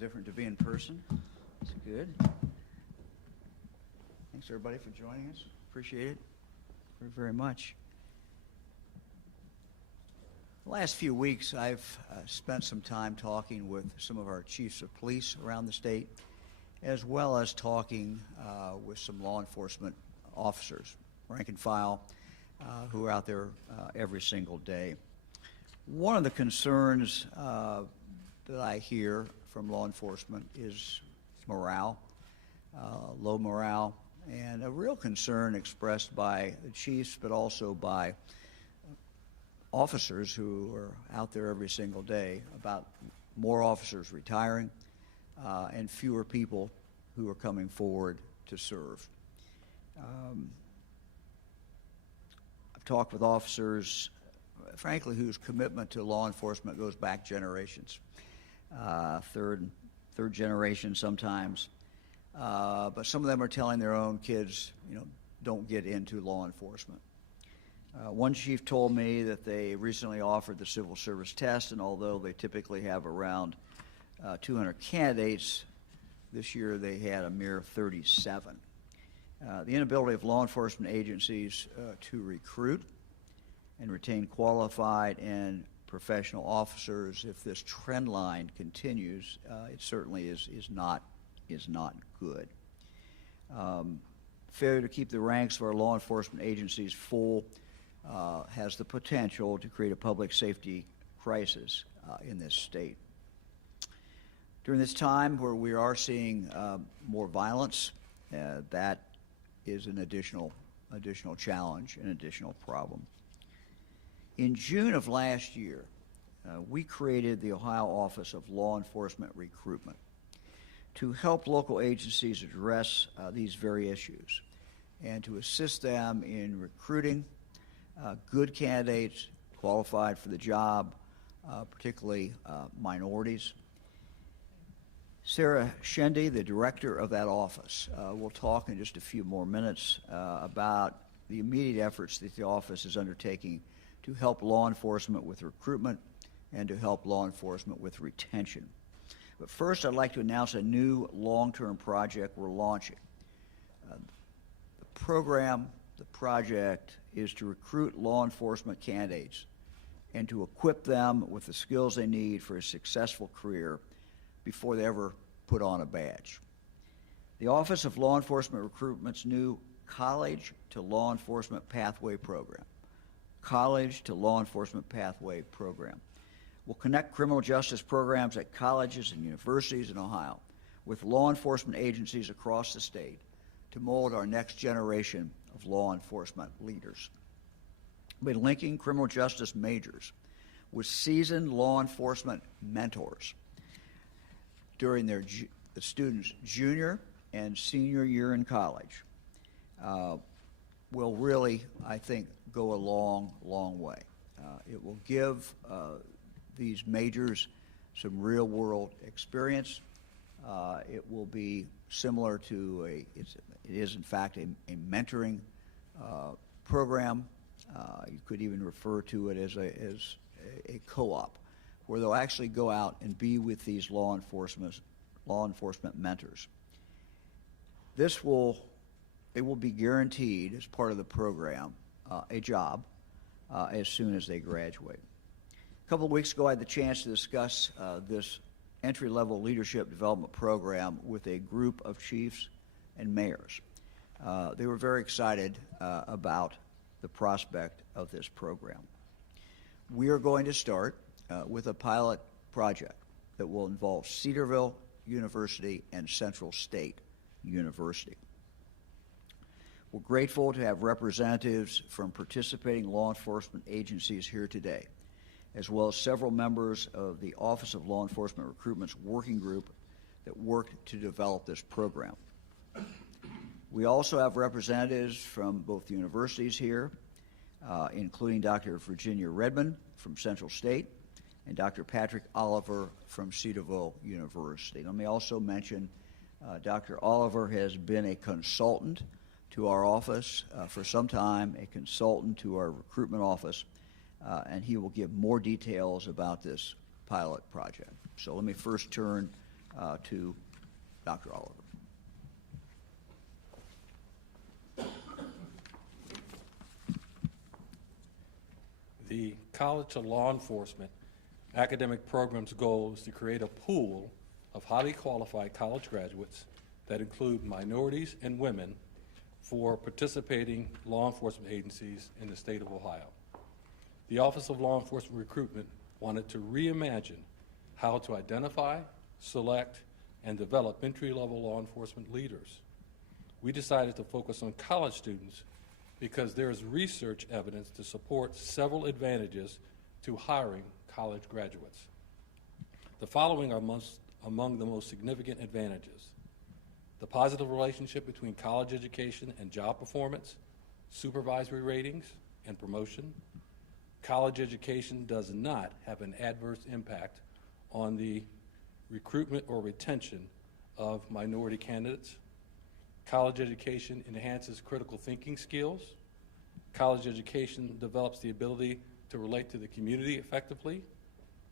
different to be in person. It's good. Thanks, everybody, for joining us. Appreciate it very, very much. The last few weeks, I've spent some time talking with some of our chiefs of police around the state, as well as talking with some law enforcement officers, rank and file, who are out there every single day. One of the concerns that I hear from law enforcement is morale, low morale, and a real concern expressed by the chiefs, but also by officers who are out there every single day about more officers retiring and fewer people who are coming forward to serve. I've talked with officers, frankly, whose commitment to law enforcement goes back generations, third generation sometimes. But some of them are telling their own kids, don't get into law enforcement. One chief told me that they recently offered the civil service test, and although they typically have around 200 candidates, this year they had a mere 37. The inability of law enforcement agencies to recruit and retain qualified and professional officers, if this trend line continues, it certainly is not good. Failure to keep the ranks of our law enforcement agencies full has the potential to create a public safety crisis in this state. During this time where we are seeing more violence, that is an additional challenge, an additional problem. In June of last year, we created the Ohio Office of Law Enforcement Recruitment to help local agencies address these very issues and to assist them in recruiting good candidates qualified for the job, particularly minorities. Sarah Shendy, the director of that office, will talk in just a few more minutes about the immediate efforts that the office is undertaking to help law enforcement with recruitment and to help law enforcement with retention. But first, I'd like to announce a new long-term project we're launching. The project is to recruit law enforcement candidates and to equip them with the skills they need for a successful career before they ever put on a badge. The Office of Law Enforcement Recruitment's new College to Law Enforcement Pathway Program, College to Law Enforcement Pathway Program, will connect criminal justice programs at colleges and universities in Ohio with law enforcement agencies across the state to mold our next generation of law enforcement leaders. By linking criminal justice majors with seasoned law enforcement mentors during the students' junior and senior year in college will really, I think, go a long, long way. It will give these majors some real-world experience. It will be similar to it is in fact a mentoring program. You could even refer to it as a co-op, where they'll actually go out and be with these law enforcement mentors. They will be guaranteed as part of the program a job as soon as they graduate. A couple of weeks ago, I had the chance to discuss this entry-level leadership development program with a group of chiefs and mayors. They were very excited about the prospect of this program. We are going to start with a pilot project that will involve Cedarville University and Central State University. We're grateful to have representatives from participating law enforcement agencies here today, as well as several members of the Office of Law Enforcement Recruitment's working group that worked to develop this program. We also have representatives from both the universities here, including Dr. Virginia Redmond from Central State and Dr. Patrick Oliver from Cedarville University. Let me also mention Dr. Oliver has been a consultant to our office for some time, a consultant to our recruitment office, and he will give more details about this pilot project. So let me first turn to Dr. Oliver. The College of Law Enforcement academic program's goal is to create a pool of highly qualified college graduates that include minorities and women for participating law enforcement agencies in the state of Ohio. The Office of Law Enforcement Recruitment wanted to reimagine how to identify, select, and develop entry-level law enforcement leaders. We decided to focus on college students because there is research evidence to support several advantages to hiring college graduates. The following are among the most significant advantages: the positive relationship between college education and job performance, supervisory ratings, and promotion. College education does not have an adverse impact on the recruitment or retention of minority candidates. College education enhances critical thinking skills. College education develops the ability to relate to the community effectively.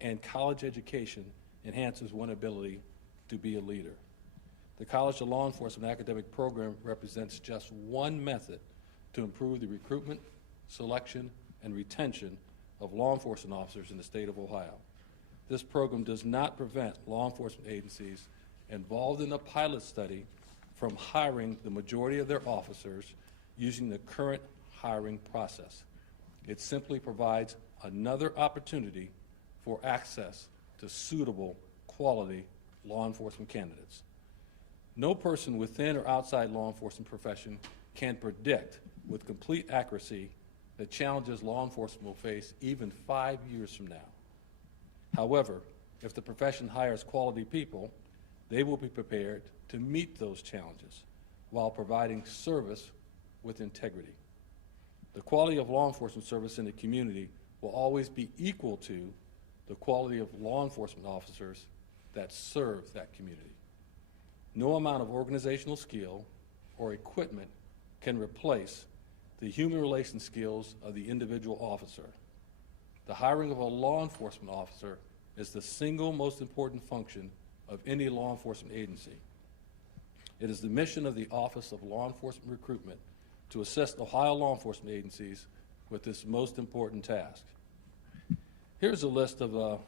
And college education enhances one's ability to be a leader. The College of Law Enforcement academic program represents just one method to improve the recruitment, selection, and retention of law enforcement officers in the state of Ohio. This program does not prevent law enforcement agencies involved in a pilot study from hiring the majority of their officers using the current hiring process. It simply provides another opportunity for access to suitable, quality law enforcement candidates. No person within or outside law enforcement profession can predict with complete accuracy the challenges law enforcement will face even 5 years from now. However, if the profession hires quality people, they will be prepared to meet those challenges while providing service with integrity. The quality of law enforcement service in the community will always be equal to the quality of law enforcement officers that serve that community. No amount of organizational skill or equipment can replace the human relations skills of the individual officer. The hiring of a law enforcement officer is the single most important function of any law enforcement agency. It is the mission of the Office of Law Enforcement Recruitment to assist Ohio law enforcement agencies with this most important task. Here's a list of law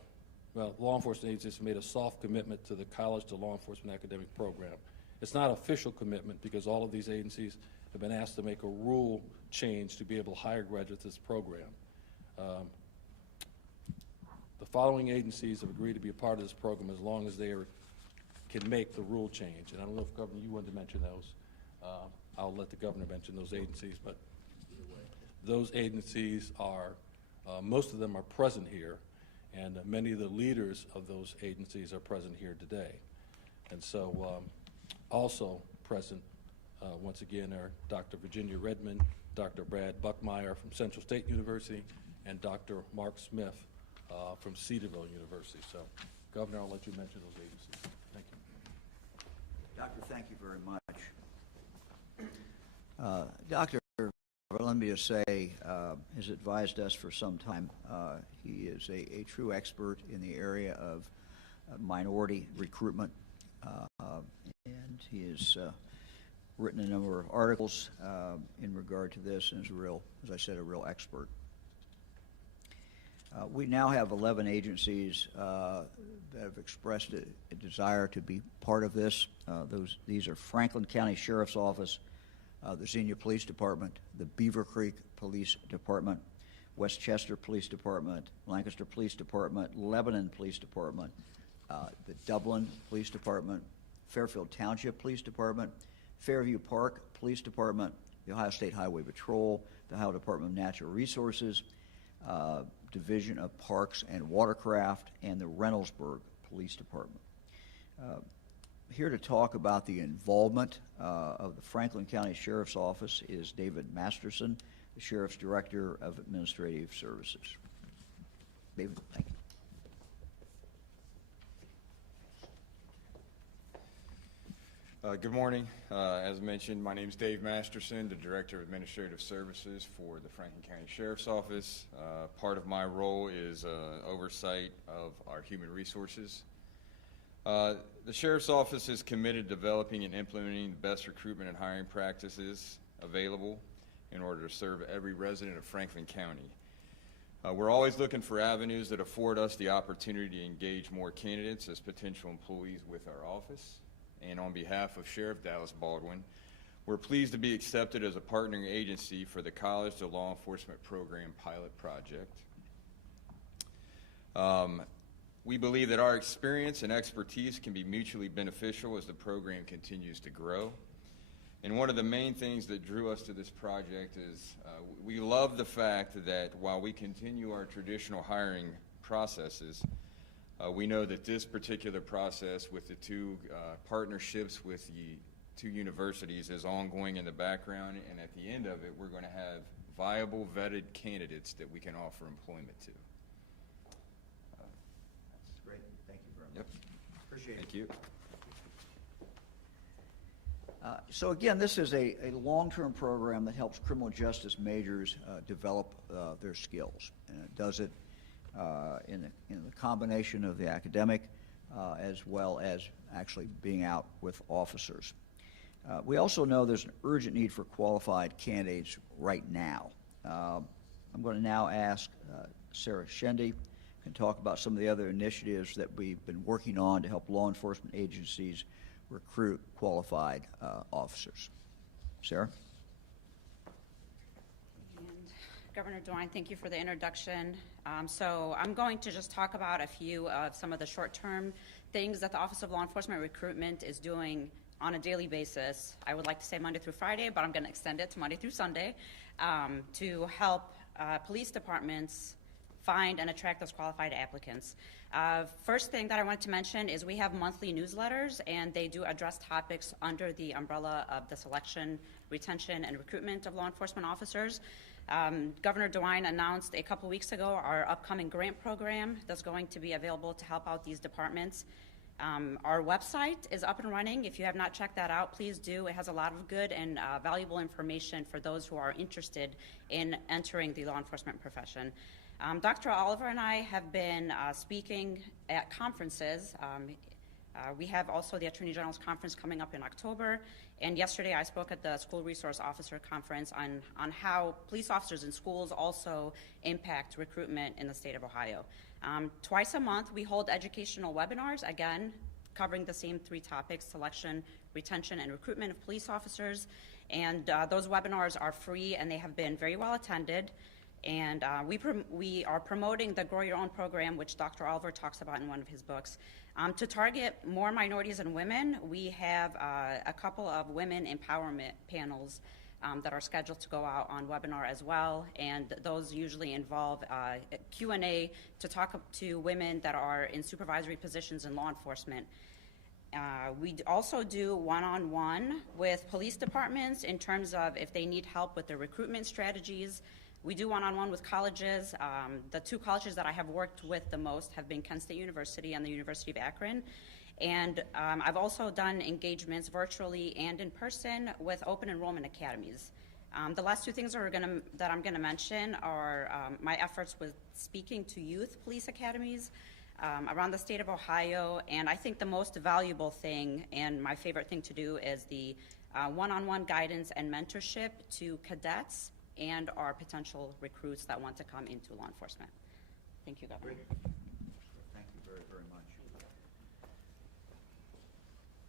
enforcement agencies who made a soft commitment to the College to Law Enforcement academic program. It's not official commitment because all of these agencies have been asked to make a rule change to be able to hire graduates to this program. The following agencies have agreed to be a part of this program as long as they can make the rule change. And I don't know if, Governor, you wanted to mention those. I'll let the Governor mention those agencies, but those agencies are, most of them are present here, and many of the leaders of those agencies are present here today. And so also present, once again, are Dr. Virginia Redmond, Dr. Brad Buckmeyer from Central State University, and Dr. Mark Smith from Cedarville University. So, Governor, I'll let you mention those agencies. Thank you. Doctor, thank you very much. Dr. let me just say, has advised us for some time. He is a true expert in the area of minority recruitment, and he has written a number of articles in regard to this, and is a real, as I said, a real expert. We now have 11 agencies that have expressed a desire to be part of this. These are Franklin County Sheriff's Office, the Xenia Police Department, the Beaver Creek Police Department, Westchester Police Department, Lancaster Police Department, Lebanon Police Department, the Dublin Police Department, Fairfield Township Police Department, Fairview Park Police Department, the Ohio State Highway Patrol, the Ohio Department of Natural Resources, Division of Parks and Watercraft, and the Reynoldsburg Police Department. Here to talk about the involvement of the Franklin County Sheriff's Office is David Masterson, the Sheriff's Director of Administrative Services. David, thank you. Good morning. As mentioned, my name is Dave Masterson, the Director of Administrative Services for the Franklin County Sheriff's Office. Part of my role is oversight of our human resources. The Sheriff's Office is committed to developing and implementing the best recruitment and hiring practices available in order to serve every resident of Franklin County. We're always looking for avenues that afford us the opportunity to engage more candidates as potential employees with our office. And on behalf of Sheriff Dallas Baldwin, we're pleased to be accepted as a partnering agency for the College to Law Enforcement Program pilot project. We believe that our experience and expertise can be mutually beneficial as the program continues to grow. And one of the main things that drew us to this project is we love the fact that while we continue our traditional hiring processes, we know that this particular process with the two partnerships with the two universities is ongoing in the background, and at the end of it, we're going to have viable, vetted candidates that we can offer employment to. That's great. Thank you very much. Yep. Appreciate it. Thank you. So again, this is a long-term program that helps criminal justice majors develop their skills, and it does it in the combination of the academic as well as actually being out with officers. We also know there's an urgent need for qualified candidates right now. I'm going to now ask Sarah Shendy can talk about some of the other initiatives that we've been working on to help law enforcement agencies recruit qualified officers. Sarah? And Governor DeWine, thank you for the introduction. So I'm going to just talk about a few of some of the short-term things that the Office of Law Enforcement Recruitment is doing on a daily basis. I would like to say Monday through Friday, but I'm going to extend it to Monday through Sunday to help police departments find and attract those qualified applicants. First thing that I wanted to mention is we have monthly newsletters, and they do address topics under the umbrella of the selection, retention, and recruitment of law enforcement officers. Governor DeWine announced a couple weeks ago our upcoming grant program that's going to be available to help out these departments. Our website is up and running. If you have not checked that out, please do. It has a lot of good and valuable information for those who are interested in entering the law enforcement profession. Dr. Oliver and I have been speaking at conferences. We have also the Attorney General's Conference coming up in October, and yesterday I spoke at the School Resource Officer Conference on how police officers in schools also impact recruitment in the state of Ohio. Twice a month we hold educational webinars, again, covering the same three topics: selection, retention, and recruitment of police officers. And those webinars are free, and they have been very well attended. And we are promoting the Grow Your Own program, which Dr. Oliver talks about in one of his books. To target more minorities and women, we have a couple of women empowerment panels that are scheduled to go out on webinar as well, and those usually involve Q&A to talk to women that are in supervisory positions in law enforcement. We also do one-on-one with police departments in terms of if they need help with their recruitment strategies. We do one-on-one with colleges. The two colleges that I have worked with the most have been Kent State University and the University of Akron. And I've also done engagements virtually and in person with open enrollment academies. The last two things that I'm going to mention are my efforts with speaking to youth police academies around the state of Ohio. And I think the most valuable thing and my favorite thing to do is the one-on-one guidance and mentorship to cadets and our potential recruits that want to come into law enforcement. Thank you, Governor. Thank you very, very much.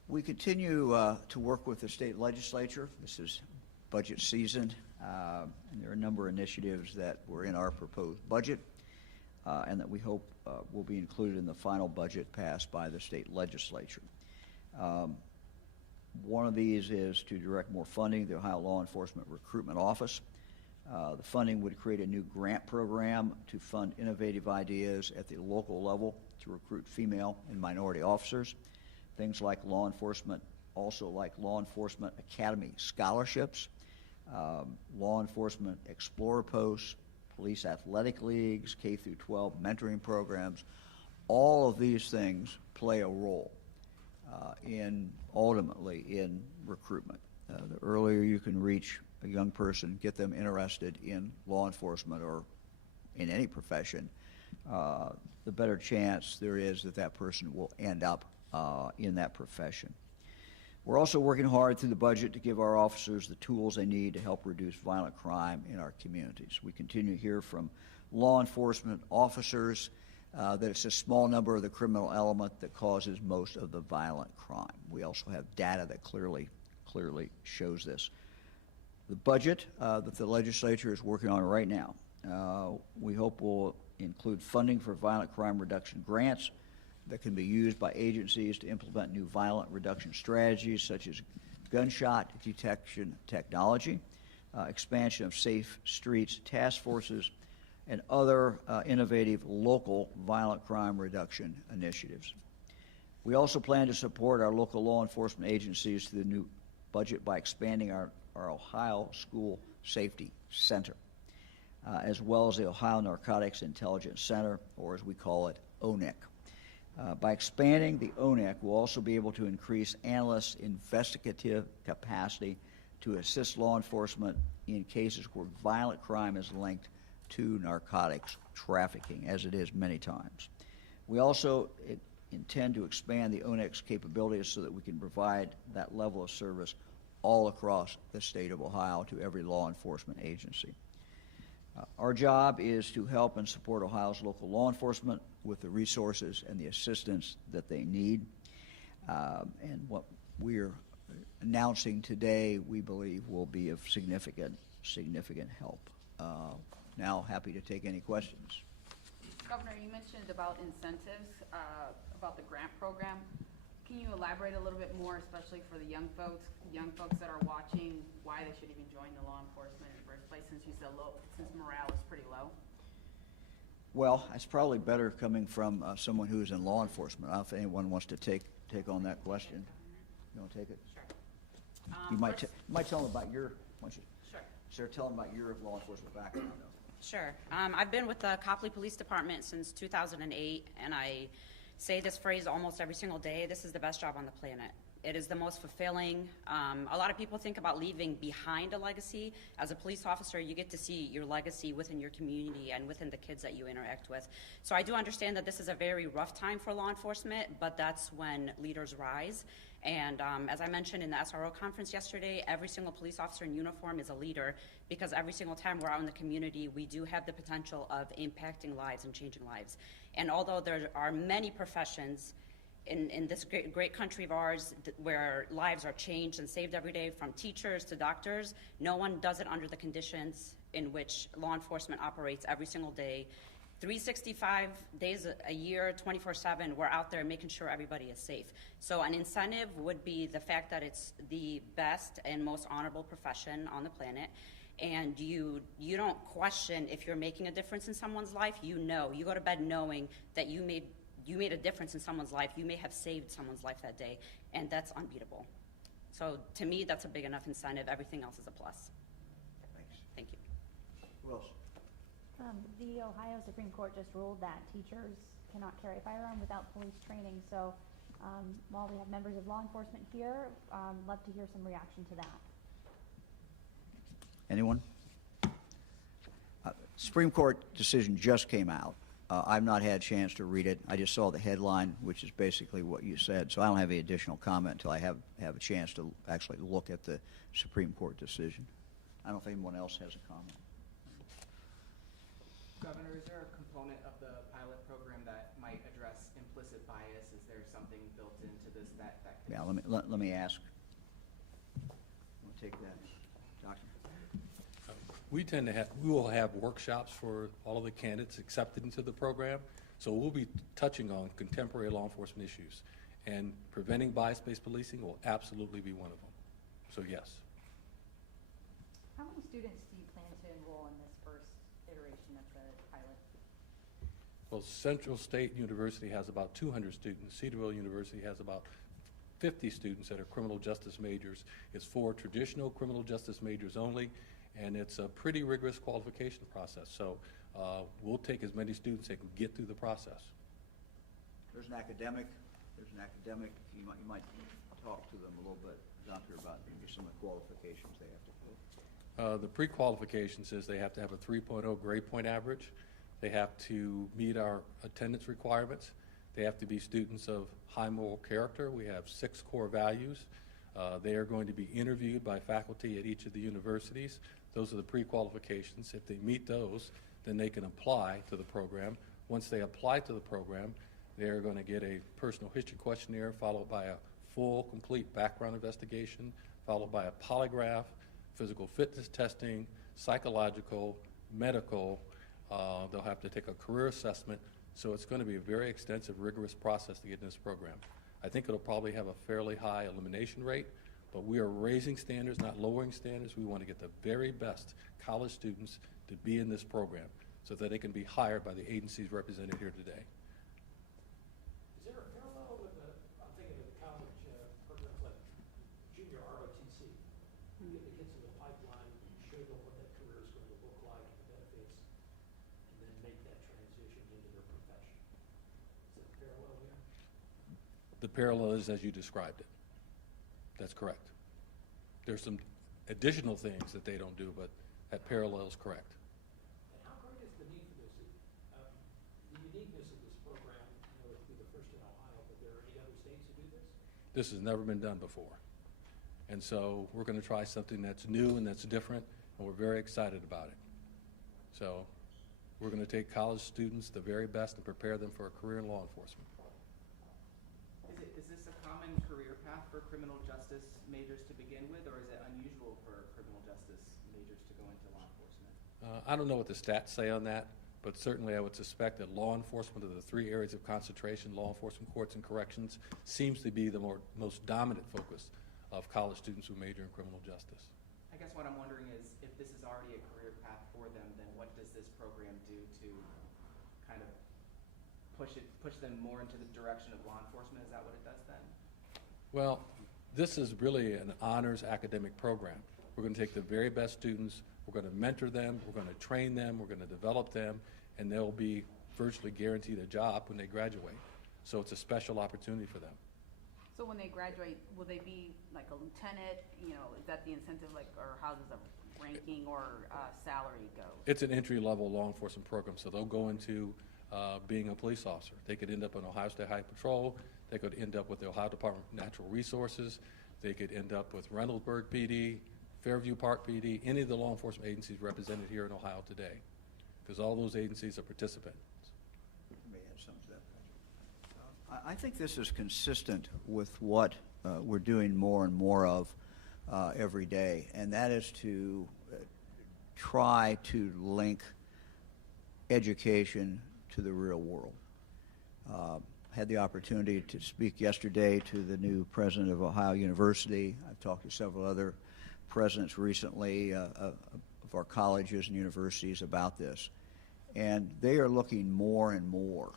We continue to work with the state legislature. This is budget season, and there are a number of initiatives that were in our proposed budget and that we hope will be included in the final budget passed by the state legislature. One of these is to direct more funding to the Ohio Law Enforcement Recruitment Office. The funding would create a new grant program to fund innovative ideas at the local level to recruit female and minority officers. Things like law enforcement academy scholarships, law enforcement explorer posts, police athletic leagues, K through 12 mentoring programs. All of these things play a role ultimately in recruitment. The earlier you can reach a young person, get them interested in law enforcement or in any profession, the better chance there is that that person will end up in that profession. We're also working hard through the budget to give our officers the tools they need to help reduce violent crime in our communities. We continue to hear from law enforcement officers that it's a small number of the criminal element that causes most of the violent crime. We also have data that clearly shows this. The budget that the legislature is working on right now, we hope will include funding for violent crime reduction grants that can be used by agencies to implement new violent reduction strategies such as gunshot detection technology, expansion of safe streets task forces, and other innovative local violent crime reduction initiatives. We also plan to support our local law enforcement agencies through the new budget by expanding our Ohio School Safety Center, as well as the Ohio Narcotics Intelligence Center, or as we call it, ONIC. By expanding the ONIC, we'll also be able to increase analysts' investigative capacity to assist law enforcement in cases where violent crime is linked to narcotics trafficking, as it is many times. We also intend to expand the ONIC's capabilities so that we can provide that level of service all across the state of Ohio to every law enforcement agency. Our job is to help and support Ohio's local law enforcement with the resources and the assistance that they need. And what we're announcing today, we believe, will be of significant help. Now, happy to take any questions. Governor, you mentioned about incentives, about the grant program. Can you elaborate a little bit more, especially for the young folks that are watching, why they should even join the law enforcement in the first place, since you said since morale is pretty low? Well, it's probably better coming from someone who's in law enforcement. I don't know if anyone wants to take on that question. You want to take it? Sure. You might tell them about your. Why don't you, Sure. Sarah, tell them about your law enforcement background, though. Sure. I've been with the Copley Police Department since 2008, and I say this phrase almost every single day. This is the best job on the planet. It is the most fulfilling. A lot of people think about leaving behind a legacy. As a police officer, you get to see your legacy within your community and within the kids that you interact with. So I do understand that this is a very rough time for law enforcement, but that's when leaders rise. And as I mentioned in the SRO conference yesterday, every single police officer in uniform is a leader, because every single time we're out in the community, we do have the potential of impacting lives and changing lives. And although there are many professions in this great country of ours where lives are changed and saved every day, from teachers to doctors, no one does it under the conditions in which law enforcement operates every single day. 365 days a year, 24/7, we're out there making sure everybody is safe. So an incentive would be the fact that it's the best and most honorable profession on the planet, and you don't question if you're making a difference in someone's life. You go to bed knowing that you made a difference in someone's life. You may have saved someone's life that day, and that's unbeatable. So to me, that's a big enough incentive. Everything else is a plus. Thanks. Thank you. Who else? The Ohio Supreme Court just ruled that teachers cannot carry a firearm without police training. So while we have members of law enforcement here, love to hear some reaction to that. Anyone? Supreme Court decision just came out. I've not had a chance to read it. I just saw the headline, which is basically what you said. So I don't have any additional comment until I have a chance to actually look at the Supreme Court decision. I don't know if anyone else has a comment. Governor, is there a component of the pilot program that might address implicit bias? Is there something built into this that could... Yeah, let me ask. We'll take that, Doctor. We will have workshops for all of the candidates accepted into the program. So we'll be touching on contemporary law enforcement issues, and preventing bias-based policing will absolutely be one of them. So yes. How many students do you plan to enroll in this first iteration of the pilot? Well, Central State University has about 200 students. Cedarville University has about 50 students that are criminal justice majors. It's for traditional criminal justice majors only, and it's a pretty rigorous qualification process. So we'll take as many students that can get through the process. There's an academic. You might talk to them a little bit, Doctor, about maybe some of the qualifications they have to put. The pre-qualification says they have to have a 3.0 grade point average. They have to meet our attendance requirements. They have to be students of high moral character. We have 6 core values. They are going to be interviewed by faculty at each of the universities. Those are the pre-qualifications. If they meet those, then they can apply to the program. Once they apply to the program, they are going to get a personal history questionnaire followed by a full, complete background investigation, followed by a polygraph, physical fitness testing, psychological, medical. They'll have to take a career assessment. So it's going to be a very extensive, rigorous process to get in this program. I think it'll probably have a fairly high elimination rate, but we are raising standards, not lowering standards. We want to get the very best college students to be in this program so that they can be hired by the agencies represented here today. Is there a parallel with I'm thinking of the college programs like junior ROTC? You get the kids in the pipeline, show them what that career is going to look like and the benefits, and then make that transition into their profession. Is there a parallel there? The parallel is as you described it. That's correct. There's some additional things that they don't do, but that parallel is correct. And how great is the need for this? The uniqueness of this program, it'll be the first in Ohio, but there are any other states who do this? This has never been done before. And so we're going to try something that's new and that's different, and we're very excited about it. So we're going to take college students the very best and prepare them for a career in law enforcement. Is this a common career path for criminal justice majors to begin with, or is it unusual for criminal justice majors to go into law enforcement? I don't know what the stats say on that, but certainly I would suspect that law enforcement of the 3 areas of concentration, law enforcement, courts, and corrections, seems to be the most dominant focus of college students who major in criminal justice. I guess what I'm wondering is, if this is already a career path for them, then what does this program do to kind of push them more into the direction of law enforcement? Is that what it does then? Well, this is really an honors academic program. We're going to take the very best students, we're going to mentor them, we're going to train them, we're going to develop them, and they'll be virtually guaranteed a job when they graduate. So it's a special opportunity for them. So when they graduate, will they be like a lieutenant? Is that the incentive, or how does the ranking or salary go? It's an entry-level law enforcement program, so they'll go into being a police officer. They could end up on Ohio State Highway Patrol. They could end up with the Ohio Department of Natural Resources. They could end up with Reynoldsburg PD, Fairview Park PD, any of the law enforcement agencies represented here in Ohio today, because all those agencies are participants. May I add something to that, Patrick? I think this is consistent with what we're doing more and more of every day, and that is to try to link education to the real world. Had the opportunity to speak yesterday to the new president of Ohio University. I've talked to several other presidents recently of our colleges and universities about this. And they are looking more and more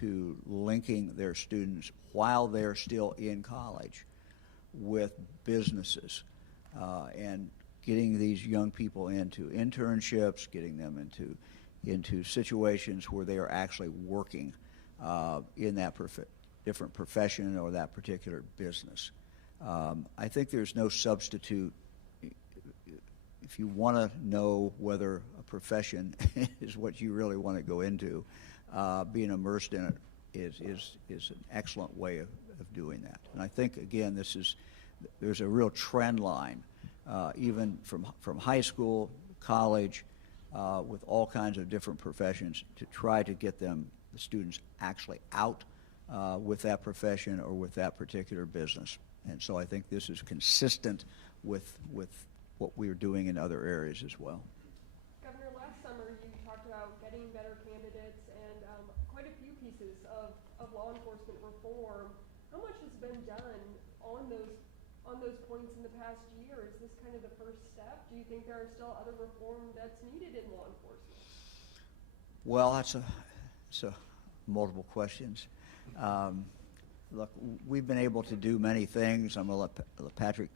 to linking their students while they're still in college with businesses and getting these young people into internships, getting them into situations where they are actually working in that different profession or that particular business. I think there's no substitute. If you want to know whether a profession is what you really want to go into, being immersed in it is an excellent way of doing that. And I think, again, there's a real trend line, even from high school, college, with all kinds of different professions to try to get the students actually out with that profession or with that particular business. And so I think this is consistent with what we are doing in other areas as well. Governor, last summer you talked about getting better candidates and quite a few pieces of law enforcement reform. How much has been done on those points in the past year? Is this kind of the first step? Do you think there are still other reform that's needed in law enforcement? Well, that's multiple questions. Look, we've been able to do many things. I'm going to let Patrick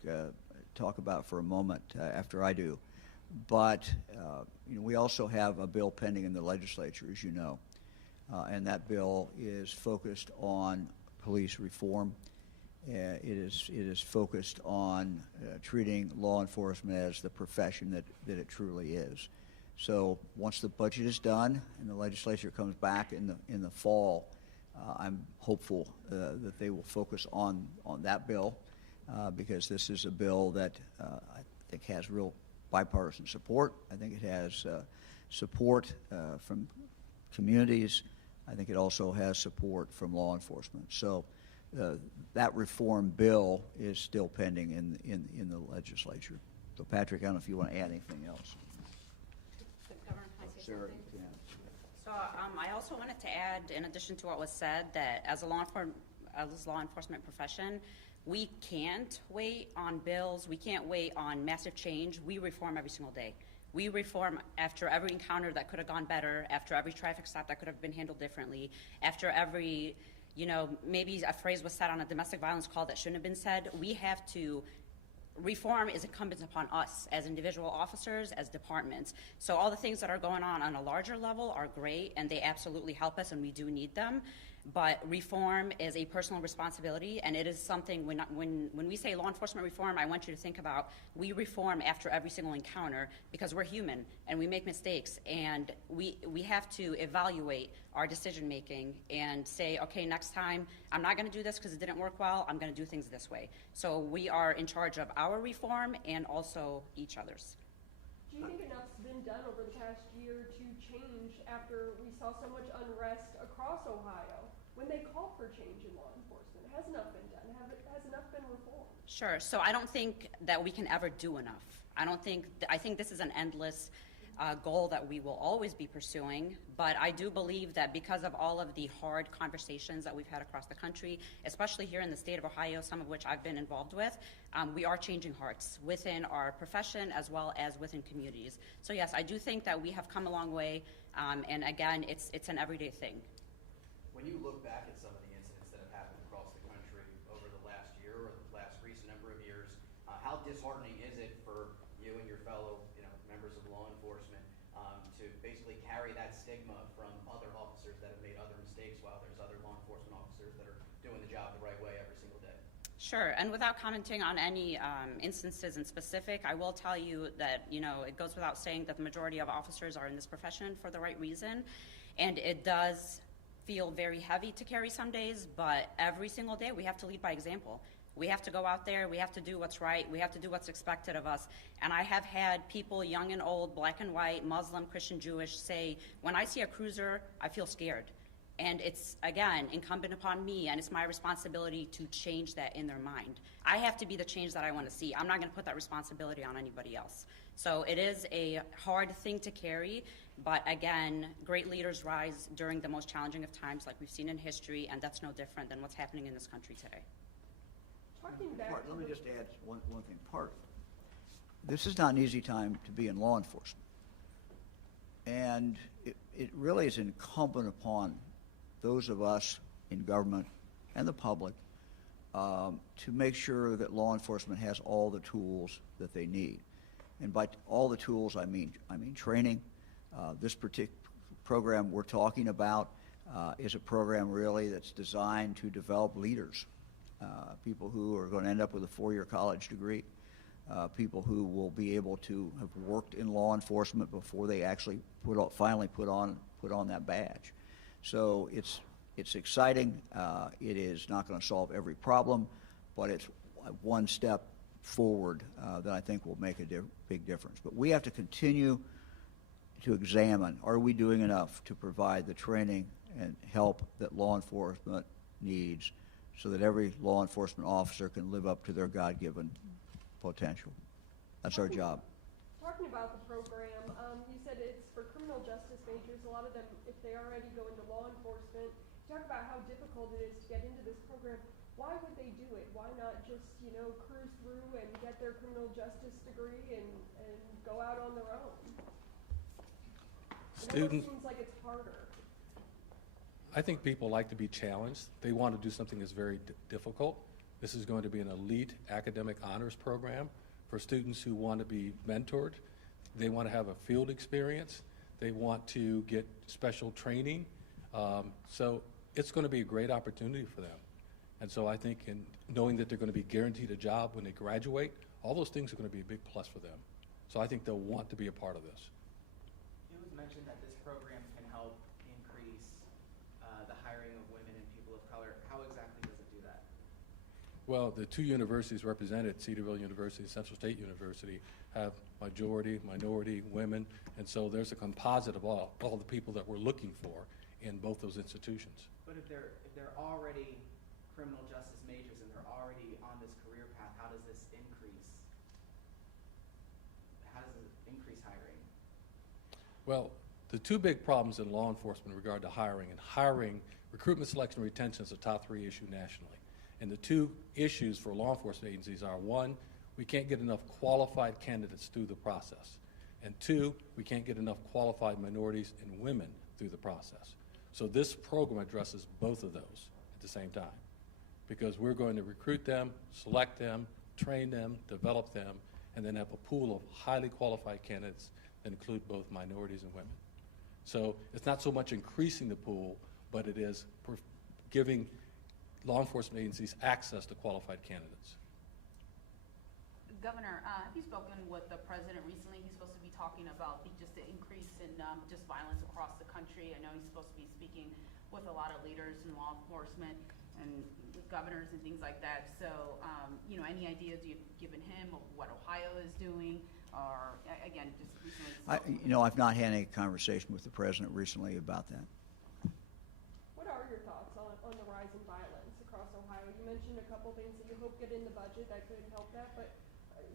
talk about for a moment after I do. But we also have a bill pending in the legislature, as you know, and that bill is focused on police reform. It is focused on treating law enforcement as the profession that it truly is. So once the budget is done and the legislature comes back in the fall, I'm hopeful that they will focus on that bill because this is a bill that I think has real bipartisan support. I think it has support from communities. I think it also has support from law enforcement. So that reform bill is still pending in the legislature. So Patrick, I don't know if you want to add anything else. Governor, can I say Sarah, something? yeah. So I also wanted to add, in addition to what was said, that as a law enforcement profession, we can't wait on bills. We can't wait on massive change. We reform every single day. We reform after every encounter that could have gone better, after every traffic stop that could have been handled differently, after every, maybe a phrase was said on a domestic violence call that shouldn't have been said. We have to reform is incumbent upon us as individual officers, as departments. So all the things that are going on a larger level are great, and they absolutely help us, and we do need them. But reform is a personal responsibility, and it is something when we say law enforcement reform, I want you to think about we reform after every single encounter because we're human and we make mistakes, and we have to evaluate our decision making and say, okay, next time I'm not going to do this because it didn't work well. I'm going to do things this way. So we are in charge of our reform and also each other's. Do you think enough's been done over the past year to change after we saw so much unrest across Ohio when they called for change in law enforcement? Has enough been done? Has enough been reformed? Sure. So I don't think that we can ever do enough. I think this is an endless goal that we will always be pursuing, but I do believe that because of all of the hard conversations that we've had across the country, especially here in the state of Ohio, some of which I've been involved with, we are changing hearts within our profession as well as within communities. So yes, I do think that we have come a long way, and again, it's an everyday thing. When you look back at some of the incidents that have happened across the country over the last year or the last recent number of years, how disheartening is it for you and your fellow members of law enforcement to basically carry that stigma from other officers that have made other mistakes while there's other law enforcement officers that are doing the job the right way every single day? Sure, and without commenting on any instances in specific, I will tell you that, it goes without saying that the majority of officers are in this profession for the right reason, and it does feel very heavy to carry some days, but every single day we have to lead by example. We have to go out there, we have to do what's right, we have to do what's expected of us. And I have had people, young and old, black and white, Muslim, Christian, Jewish, say, when I see a cruiser, I feel scared. And it's, again, incumbent upon me, and it's my responsibility to change that in their mind. I have to be the change that I want to see. I'm not going to put that responsibility on anybody else. So it is a hard thing to carry, but again, great leaders rise during the most challenging of times like we've seen in history, and that's no different than what's happening in this country today. Let me just add one thing. This is not an easy time to be in law enforcement. And it really is incumbent upon those of us in government and the public to make sure that law enforcement has all the tools that they need. And by all the tools, I mean training. This particular program we're talking about is a program really that's designed to develop leaders. People who are going to end up with a four-year college degree, people who will be able to have worked in law enforcement before they actually finally put on that badge. So it's exciting. It is not going to solve every problem, but it's one step forward that I think will make a big difference. But we have to continue to examine, are we doing enough to provide the training and help that law enforcement needs so that every law enforcement officer can live up to their God-given potential. That's our job. Talking about the program, you said it's for criminal justice majors. A lot of them, if they already go into law enforcement, talk about how difficult it is to get into this program. Why would they do it? Why not just, cruise through and get their criminal justice degree and go out on their own? It seems like it's harder. I think people like to be challenged. They want to do something that's very difficult. This is going to be an elite academic honors program for students who want to be mentored. They want to have a field experience. They want to get special training. So it's going to be a great opportunity for them. And so I think in knowing that they're going to be guaranteed a job when they graduate, all those things are going to be a big plus for them. So I think they'll want to be a part of this. It was mentioned that this program can help increase the hiring of women and Well, the two universities represented, Cedarville University and Central State University, have majority, minority, women, and so there's a composite of all the people that we're looking for in both those institutions. But if they're already criminal justice majors and they're already on this career path, how does this increase? How does it increase hiring? Well, the two big problems in law enforcement in regard to hiring, recruitment, selection, and retention is a top 3 issue nationally. And the two issues for law enforcement agencies are, one, we can't get enough qualified candidates through the process. And two, we can't get enough qualified minorities and women through the process. So this program addresses both of those at the same time, because we're going to recruit them, select them, train them, develop them, and then have a pool of highly qualified candidates that include both minorities and women. So it's not so much increasing the pool, but it is giving law enforcement agencies access to qualified candidates. Governor, have you spoken with the president recently? He's supposed to be talking about just the increase in just violence across the country. I know he's supposed to be speaking with a lot of leaders in law enforcement and governors and things like that. So, you know, any ideas you've given him of what Ohio is doing? Or, again, just recently? I've not had any conversation with the president recently about that. What are your thoughts on the rise in violence across Ohio? You mentioned a couple things that you hope get in the budget that could help that, but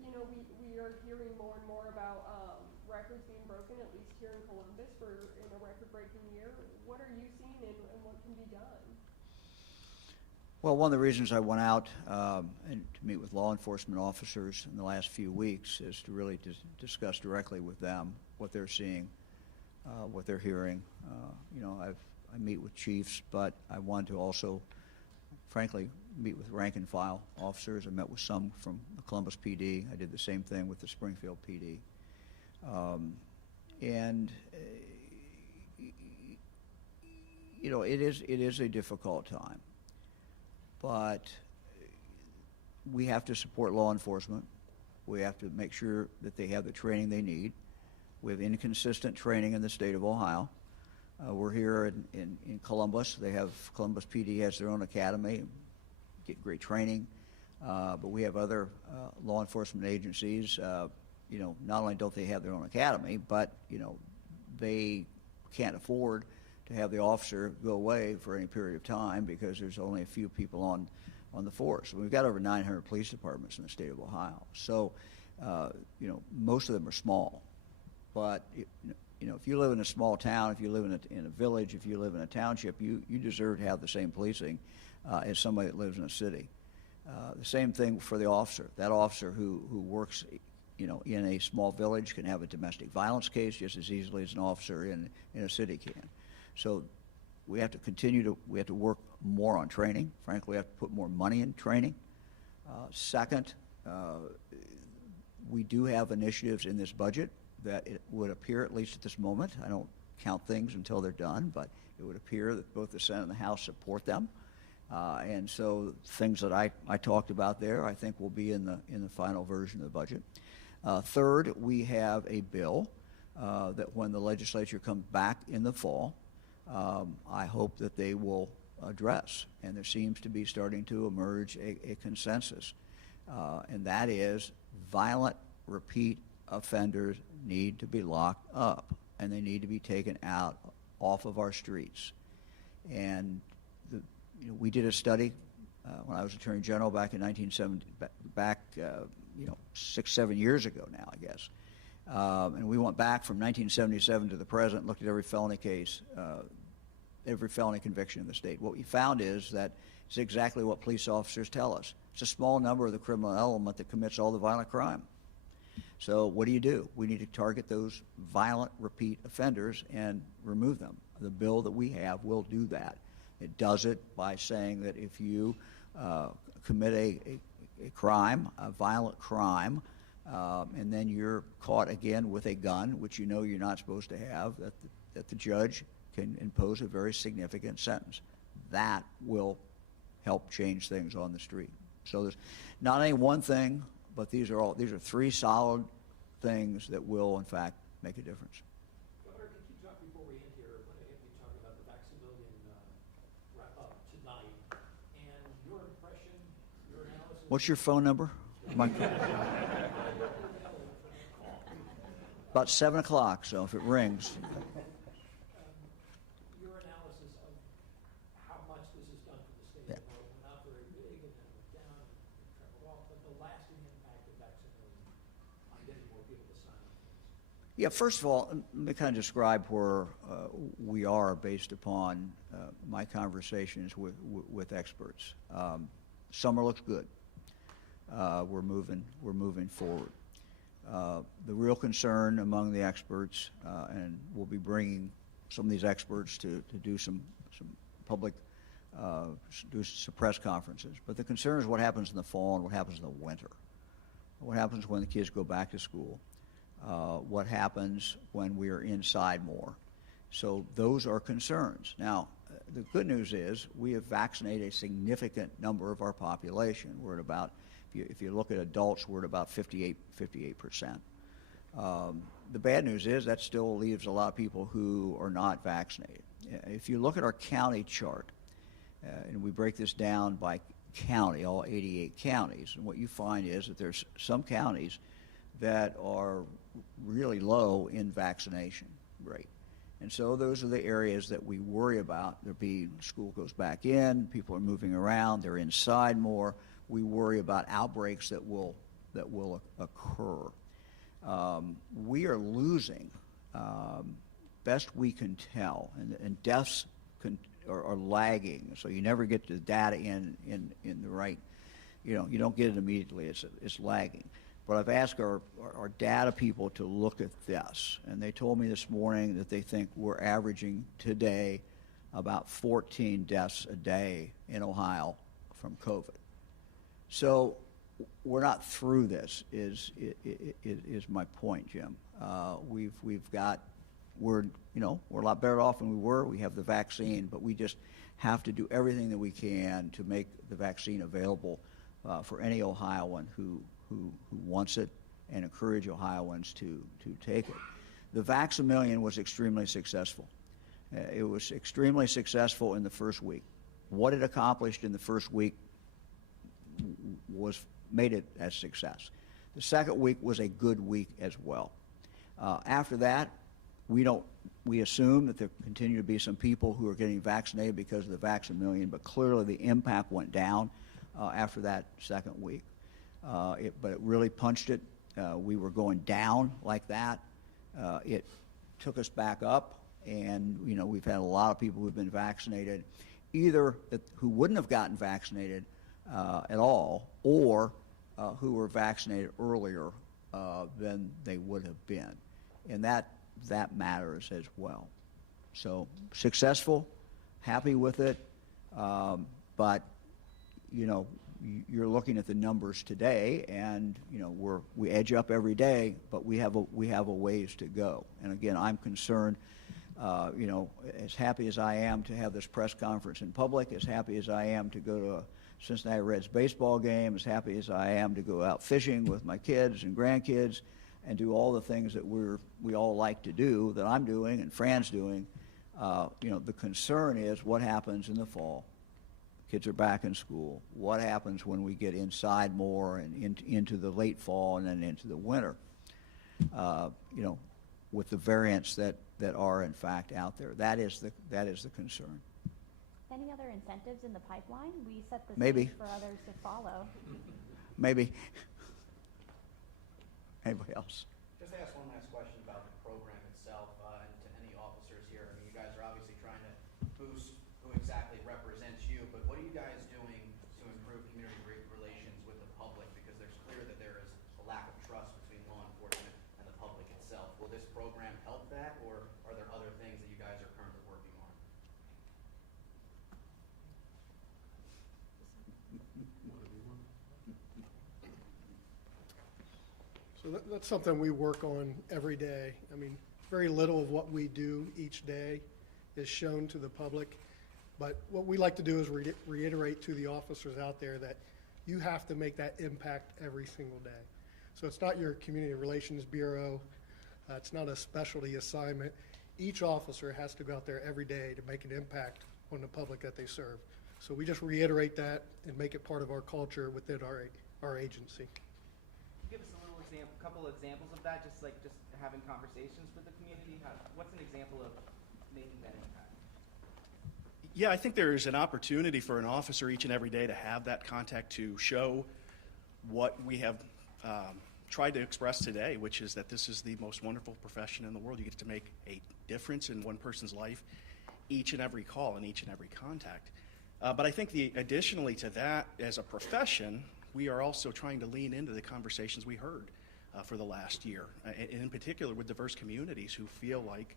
you know, we are hearing more and more about records being broken, at least here in Columbus, in a record-breaking year. What are you seeing and what can be done? Well, one of the reasons I went out and to meet with law enforcement officers in the last few weeks is to really discuss directly with them what they're seeing, what they're hearing. I meet with chiefs, but I want to also, frankly, meet with rank and file officers. I met with some from the Columbus PD. I did the same thing with the Springfield PD. It is a difficult time, but we have to support law enforcement. We have to make sure that they have the training they need. We have inconsistent training in the state of Ohio. We're here in Columbus. Columbus PD has their own academy, get great training. But we have other law enforcement agencies. Not only don't they have their own academy, but they can't afford to have the officer go away for any period of time because there's only a few people on the force. We've got over 900 police departments in the state of Ohio. So, most of them are small. But if you live in a small town, if you live in a village, if you live in a township, you deserve to have the same policing as somebody that lives in a city. The same thing for the officer. That officer who works, in a small village can have a domestic violence case just as easily as an officer in a city can. So we have to work more on training. Frankly, we have to put more money in training. Second, we do have initiatives in this budget that it would appear, at least at this moment, I don't count things until they're done, but it would appear that both the Senate and the House support them. And so things that I talked about there, I think will be in the final version of the budget. Third, we have a bill that when the legislature comes back in the fall, I hope that they will address. And there seems to be starting to emerge a consensus. And that is violent repeat offenders need to be locked up and they need to be taken off of our streets. And we did a study when I was Attorney General back in 1970, 6-7 years ago now, I guess. And we went back from 1977 to the present, looked at every felony case, every felony conviction in the state. What we found is that it's exactly what police officers tell us. It's a small number of the criminal element that commits all the violent crime. So what do? We need to target those violent repeat offenders and remove them. The bill that we have will do that. It does it by saying that if you commit a crime, a violent crime, and then you're caught again with a gun, which you're not supposed to have, that the judge can impose a very significant sentence. That will help change things on the street. So there's not any one thing, but these are 3 solid things that will, in fact, make a difference. Governor, could you talk before we end here? I want to have you talk about the Maximilian wrap up tonight and your impression, your analysis What's your phone number? About 7 o'clock, so if it rings. Your analysis of how much this has done for the state Yeah. of Ohio went up very big and then went down and traveled off, but the lasting impact of vaccinating on getting more people to sign up. Yeah, first of all, let me kind of describe where we are based upon my conversations with experts. Summer looks good. We're moving forward. The real concern among the experts, and we'll be bringing some of these experts to do some public, do some press conferences. But the concern is what happens in the fall and what happens in the winter. What happens when the kids go back to school? What happens when we are inside more? So those are concerns. Now, the good news is we have vaccinated a significant number of our population. We're at about, if you look at adults, we're at about 58%. The bad news is that still leaves a lot of people who are not vaccinated. If you look at our county chart, and we break this down by county, all 88 counties, and what you find is that there's some counties that are really low in vaccination rate. And so those are the areas that we worry about. School goes back in, people are moving around, they're inside more. We worry about outbreaks that will occur. We are losing, best we can tell, and deaths are lagging. So you never get the data in the right. You don't get it immediately. It's lagging. But I've asked our data people to look at this, and they told me this morning that they think we're averaging today about 14 deaths a day in Ohio from COVID. So we're not through this. Is my point, Jim? We're a lot better off than we were. We have the vaccine, but we just have to do everything that we can to make the vaccine available for any Ohioan who wants it, and encourage Ohioans to take it. The Vax-A-Million was extremely successful. It was extremely successful in the first week. What it accomplished in the first week made it a success. The second week was a good week as well. After that, we assume that there continue to be some people who are getting vaccinated because of the Vax-A-Million, but clearly the impact went down after that second week. But it really punched it. We were going down like that. It took us back up, and we've had a lot of people who've been vaccinated, either who wouldn't have gotten vaccinated at all, or who were vaccinated earlier than they would have been, and that matters as well. So successful, happy with it, but you're looking at the numbers today, and we edge up every day, but we have a ways to go. And again, I'm concerned. As happy as I am to have this press conference in public, as happy as I am to go to a Cincinnati Reds baseball game, as happy as I am to go out fishing with my kids and grandkids, and do all the things that we all like to do, that I'm doing and Fran's doing. The concern is what happens in the fall. Kids are back in school. What happens when we get inside more and into the late fall and then into the winter? With the variants that are in fact out there, that is the concern. Any other incentives in the pipeline? We set the Maybe. stage for others to follow. Maybe. Anybody else? Just to ask one last question about the program itself, and to any officers here. I mean, you guys are obviously trying to boost who exactly represents you, but what are you guys doing to improve community relations with the public? Because there's clear that there is a lack of trust between law enforcement and the public itself. Will this program help that, or are there other things that you guys are currently working on? So that's something we work on every day. I mean, very little of what we do each day is shown to the public. But what we like to do is reiterate to the officers out there that you have to make that impact every single day. So it's not your community relations bureau. It's not a specialty assignment. Each officer has to go out there every day to make an impact on the public that they serve. So we just reiterate that and make it part of our culture within our agency. Give us a little couple of examples of that, just having conversations with the community. What's an example of making that impact? Yeah, I think there's an opportunity for an officer each and every day to have that contact, to show what we have tried to express today, which is that this is the most wonderful profession in the world. You get to make a difference in one person's life each and every call and each and every contact. But I think additionally to that, as a profession, we are also trying to lean into the conversations we heard for the last year, in particular with diverse communities who feel like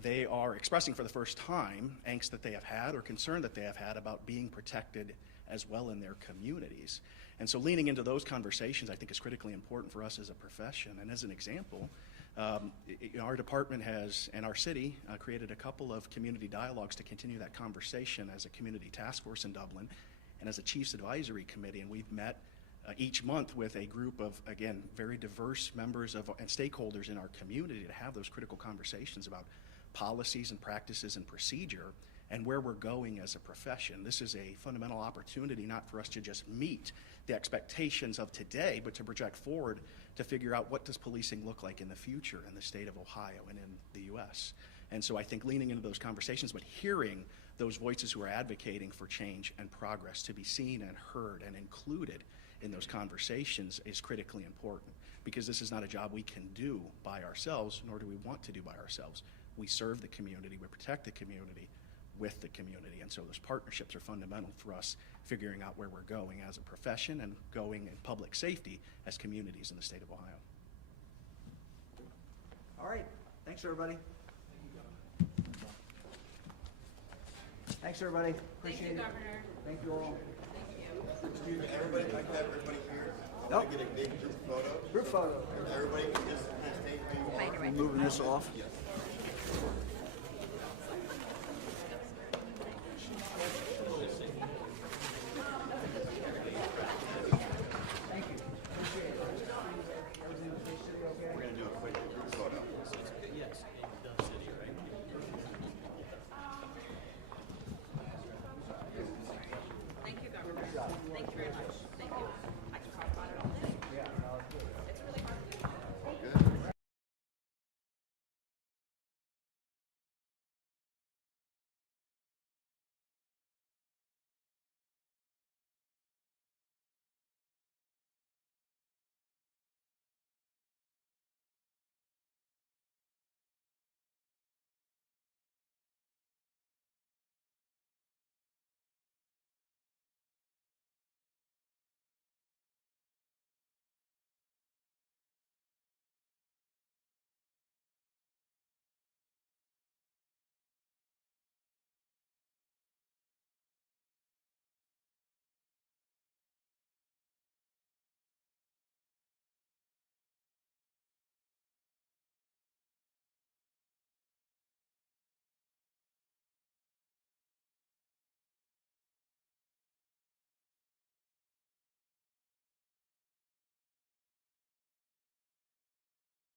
they are expressing for the first time angst that they have had or concern that they have had about being protected as well in their communities. And so leaning into those conversations, I think, is critically important for us as a profession. And as an example, our department has, and our city, created a couple of community dialogues to continue that conversation as a community task force in Dublin and as a Chiefs Advisory Committee. And we've met each month with a group of, again, very diverse members and stakeholders in our community to have those critical conversations about policies and practices and procedure and where we're going as a profession. This is a fundamental opportunity not for us to just meet the expectations of today, but to project forward to figure out what does policing look like in the future in the state of Ohio and in the U.S. And so I think leaning into those conversations, but hearing those voices who are advocating for change and progress to be seen and heard and included in those conversations is critically important, because this is not a job we can do by ourselves, nor do we want to do by ourselves. We serve the community, we protect the community with the community, and so those partnerships are fundamental for us figuring out where we're going as a profession and going in public safety as communities in the state of Ohio. All right. Thanks, everybody. Thanks, everybody. Appreciate it. Governor. Thank you all. Excuse me, everybody, I can have everybody here. I Nope. want to get a big group photo. Group photo. Everybody can just kind of stay where you are. I'm moving this off.